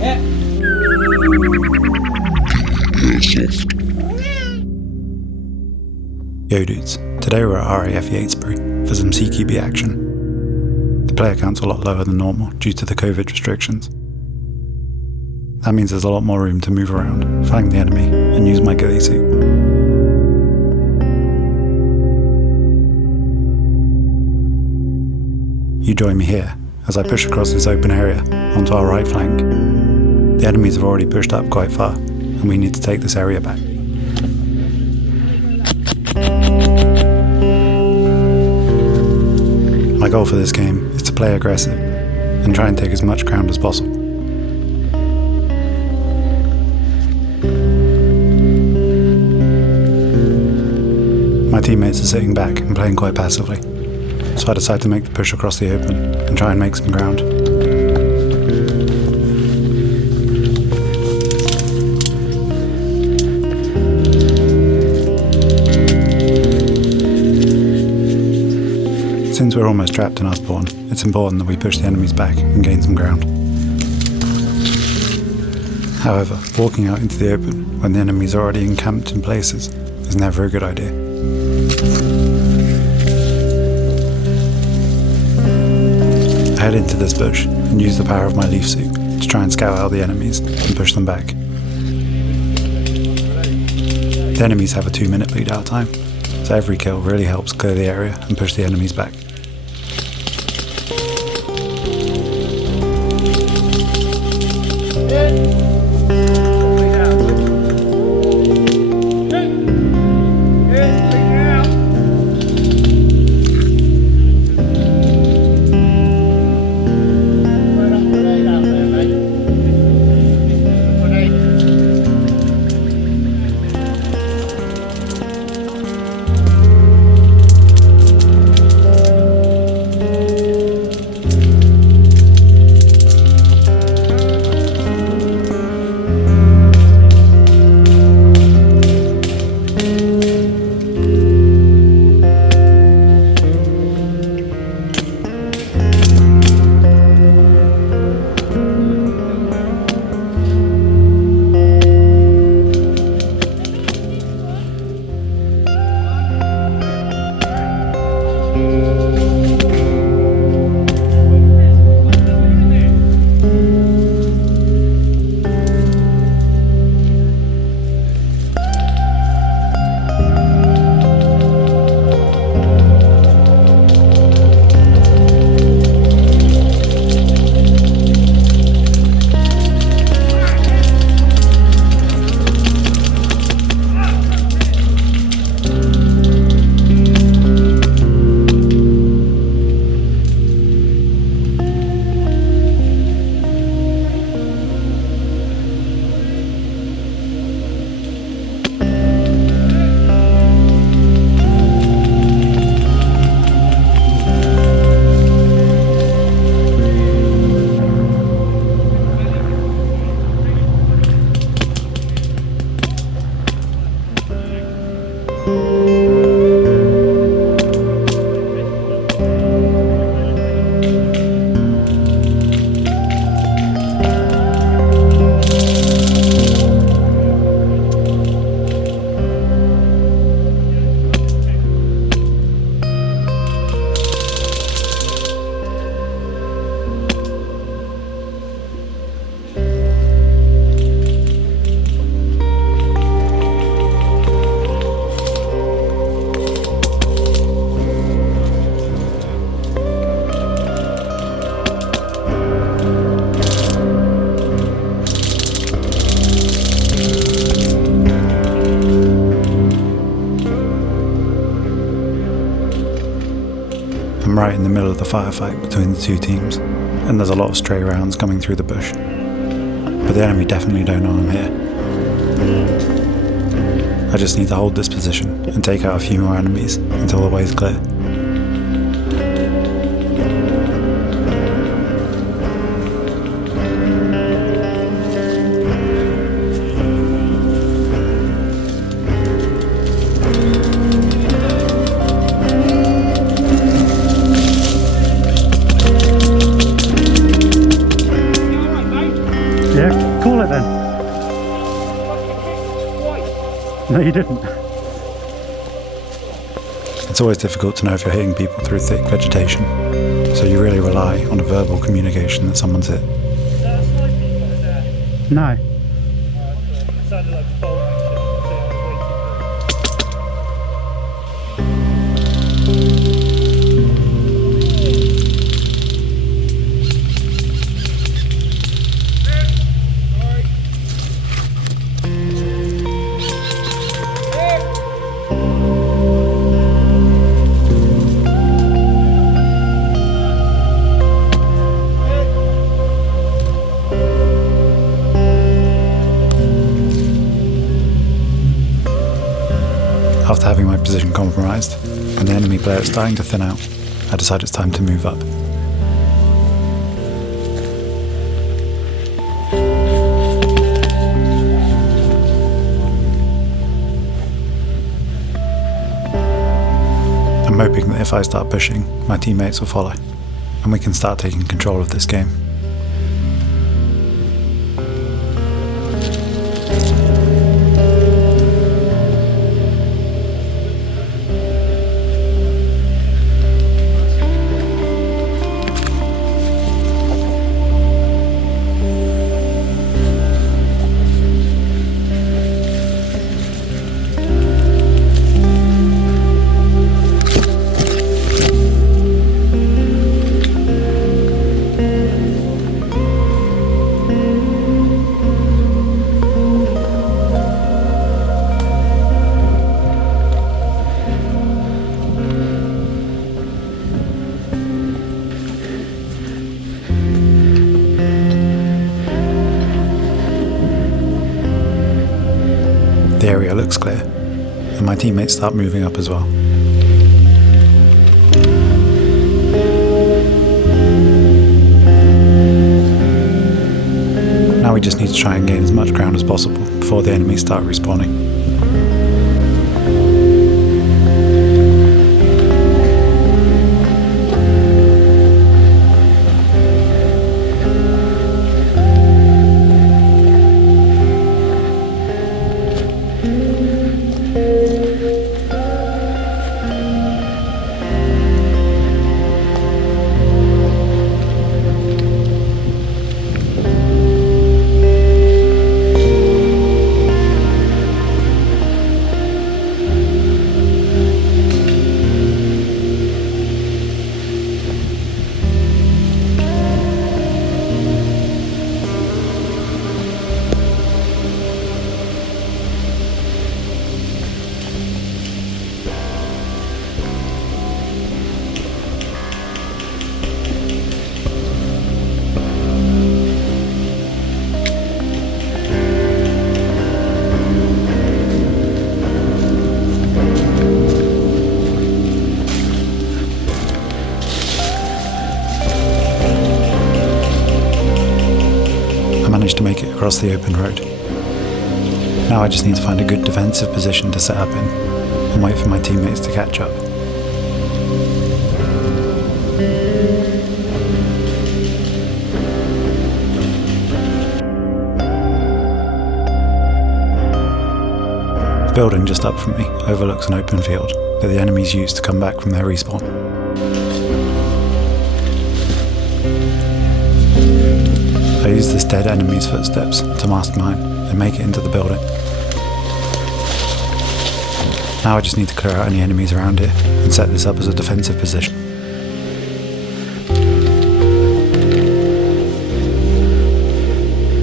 Yo dudes, today we're at RAF Yatesbury for some CQB action. The player count's a lot lower than normal due to the COVID restrictions. That means there's a lot more room to move around, flank the enemy, and use my ghillie suit. You join me here as I push across this open area onto our right flank. The enemies have already pushed up quite far, and we need to take this area back. My goal for this game is to play aggressive and try and take as much ground as possible. My teammates are sitting back and playing quite passively, so I decide to make the push across the open and try and make some ground. Since we're almost trapped in our spawn, it's important that we push the enemies back and gain some ground. However, walking out into the open when the enemies are already encamped in places is never a good idea. I head into this bush and use the power of my leaf suit to try and scout out the enemies and push them back. The enemies have a 2-minute bleed out time, so every kill really helps clear the area and push the enemies back. I'm right in the middle of the firefight between the two teams, and there's a lot of stray rounds coming through the bush. But the enemy definitely don't know I'm here. I just need to hold this position and take out a few more enemies until the way's clear. Yeah, call it then? No, you didn't. It's always difficult to know if you're hitting people through thick vegetation, so you really rely on a verbal communication that someone's hit. Is that a sniper you got in there? No. It sounded like a bolt action. After having my position compromised, and the enemy player starting to thin out, I decide it's time to move up. I'm hoping that if I start pushing, my teammates will follow, and we can start taking control of this game. The area looks clear, and my teammates start moving up as well. Now we just need to try and gain as much ground as possible before the enemies start respawning. To make it across the open road. Now I just need to find a good defensive position to set up in and wait for my teammates to catch up. The building just up from me overlooks an open field that the enemies use to come back from their respawn. I use this dead enemy's footsteps to mask mine and make it into the building. Now I just need to clear out any enemies around here and set this up as a defensive position.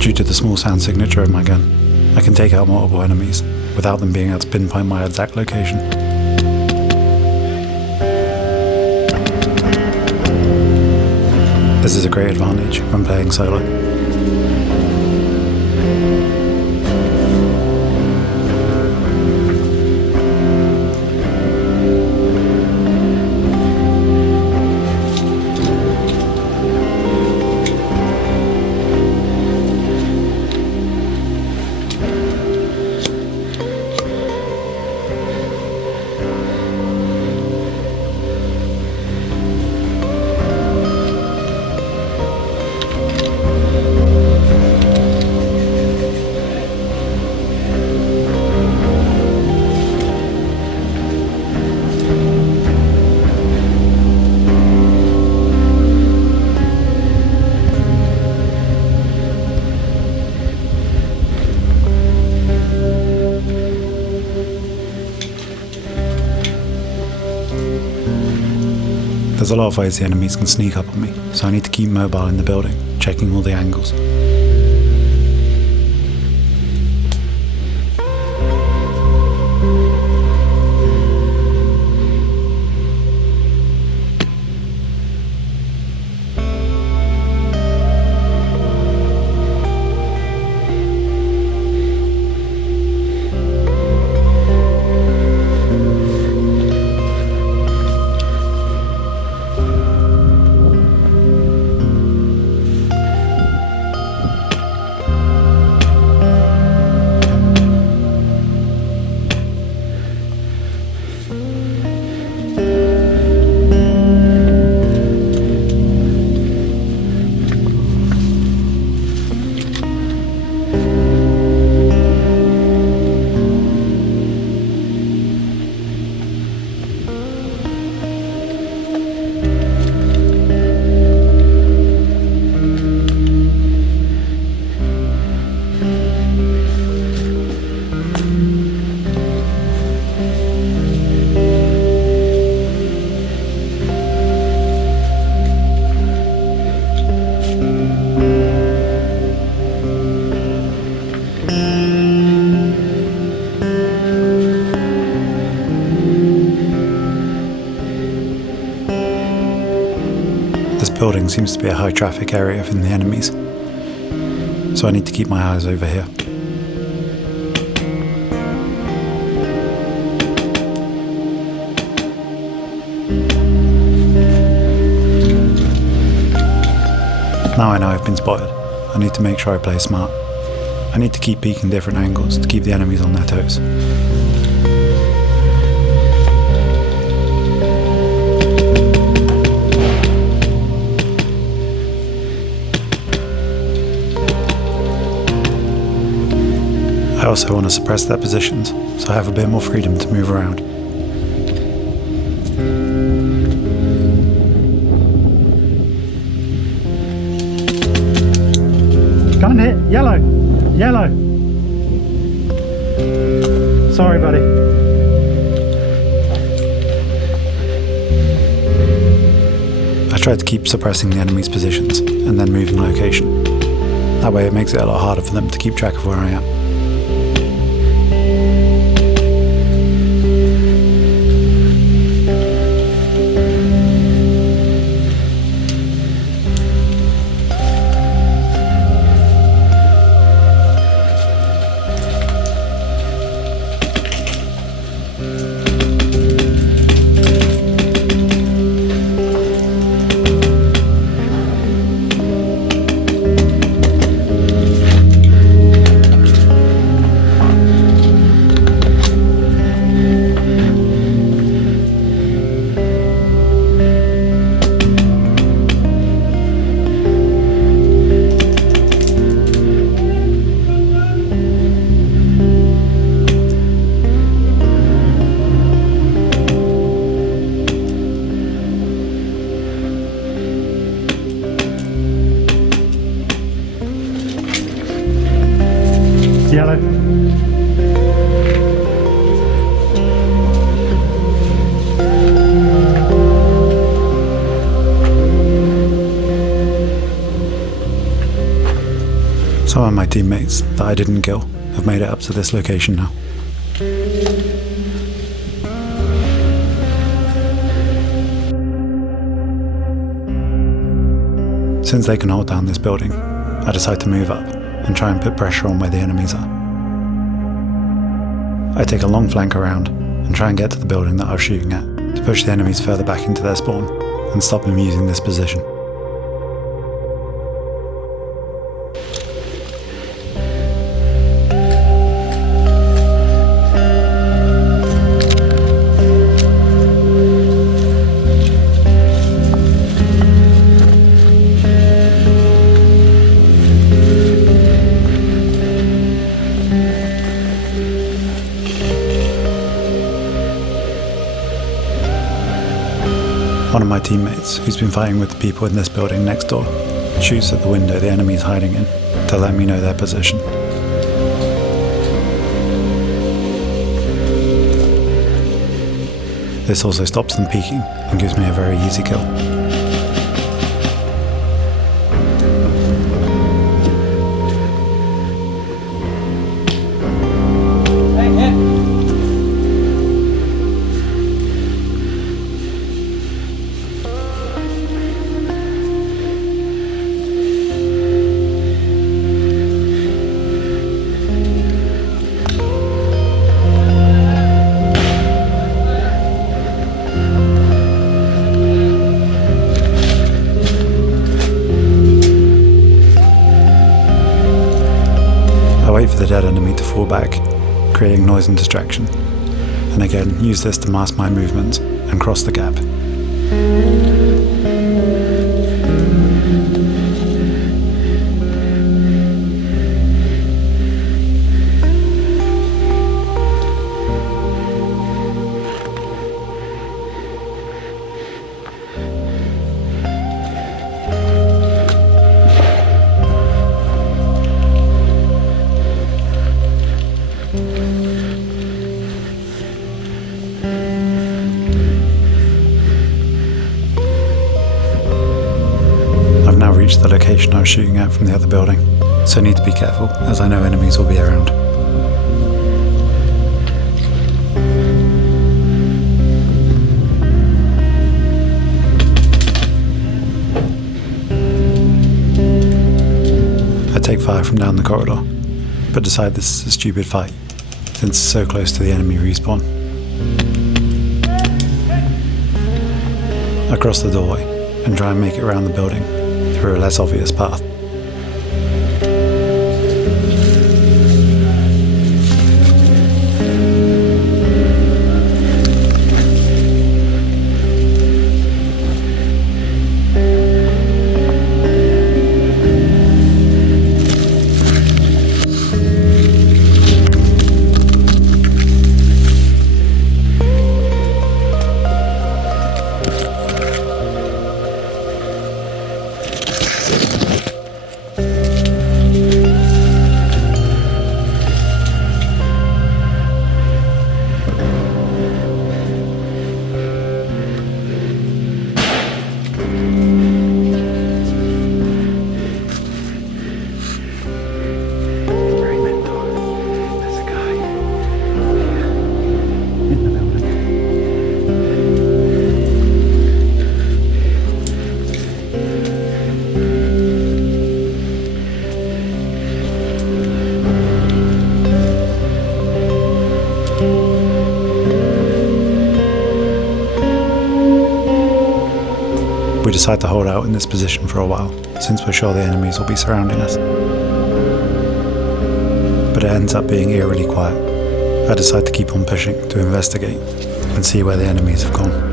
Due to the small sound signature of my gun, I can take out multiple enemies without them being able to pinpoint my exact location. This is a great advantage when playing solo. There's a lot of ways the enemies can sneak up on me, so I need to keep mobile in the building, checking all the angles. This building seems to be a high traffic area from the enemies, so I need to keep my eyes over here. Now I know I've been spotted, I need to make sure I play smart. I need to keep peeking different angles to keep the enemies on their toes. I also want to suppress their positions, so I have a bit more freedom to move around. Gun hit, yellow, yellow. Sorry, buddy. I try to keep suppressing the enemy's positions and then moving location. That way it makes it a lot harder for them to keep track of where I am. Yellow. Some of my teammates that I didn't kill have made it up to this location now. Since they can hold down this building, I decide to move up and try and put pressure on where the enemies are. I take a long flank around and try and get to the building that I was shooting at to push the enemies further back into their spawn and stop them using this position. One of my teammates, who's been fighting with the people in this building next door, shoots at the window the enemy's hiding in to let me know their position. This also stops them peeking and gives me a very easy kill. Wait for the dead enemy to fall back, creating noise and distraction, and again use this to mask my movement and cross the gap. Reached the location I was shooting at from the other building, so I need to be careful as I know enemies will be around. I take fire from down the corridor, but decide this is a stupid fight since it's so close to the enemy respawn. I cross the doorway and try and make it around the building through a less obvious path. We decide to hold out in this position for a while, since we're sure the enemies will be surrounding us. But it ends up being eerily quiet. I decide to keep on pushing to investigate and see where the enemies have gone.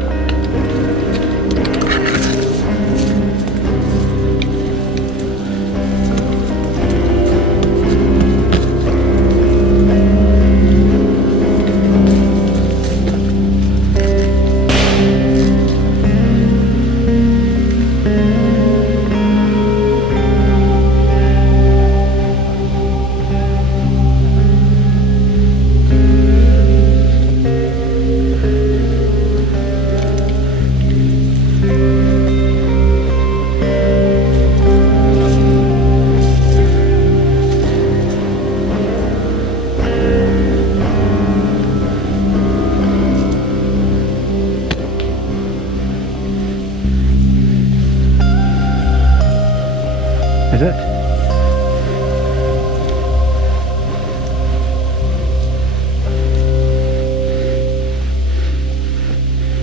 Is it?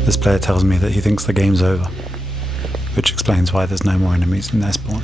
This player tells me that he thinks the game's over, which explains why there's no more enemies in their spawn.